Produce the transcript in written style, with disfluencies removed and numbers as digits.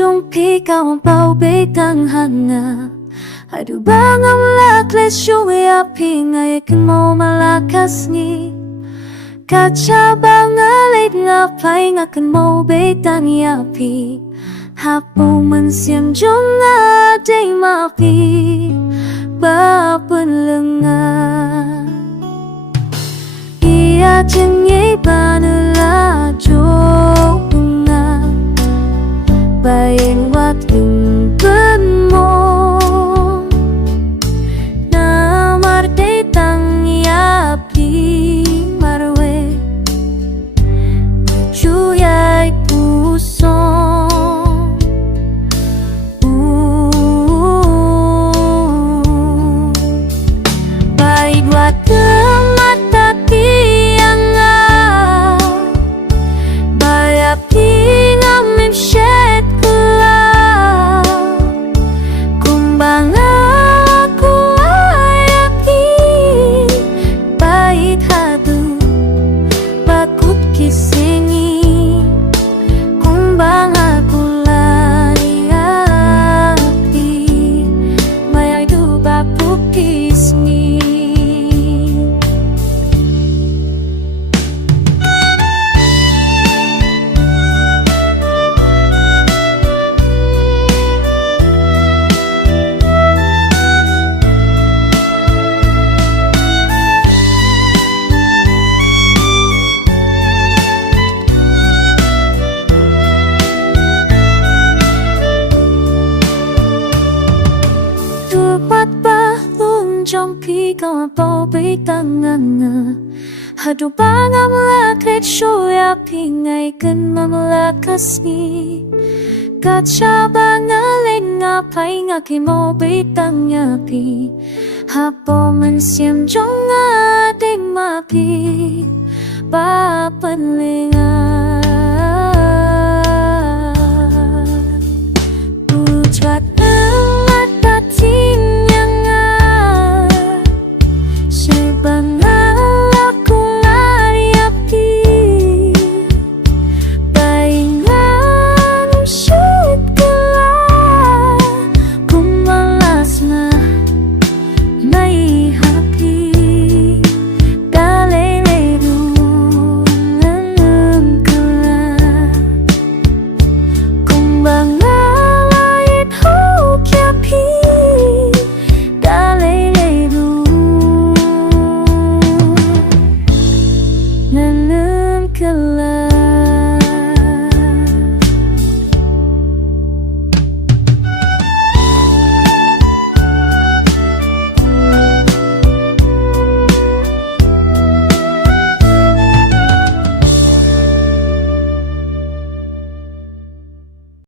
trong khi ikaw ang paubitang hanga. Ano bang ang lakles yung iapi ngayon mo malakas ni Kacabang alit nga pa'y ngakan mo bitang iapi Hapo man siyang diyong nga day mapi Bapanlangan Iya diyang iba nila diyong nga Bayan wat lingban mo trong khi ikaw ang paubitang hanga. Ano bang ang lakit siya'y api ngayon mamalakas ni Kacabang alin nga pa'y ngayon mo bitang api Hapo man siyang diyong nga ding mapi Papanlingan Utrat ng matating Nanam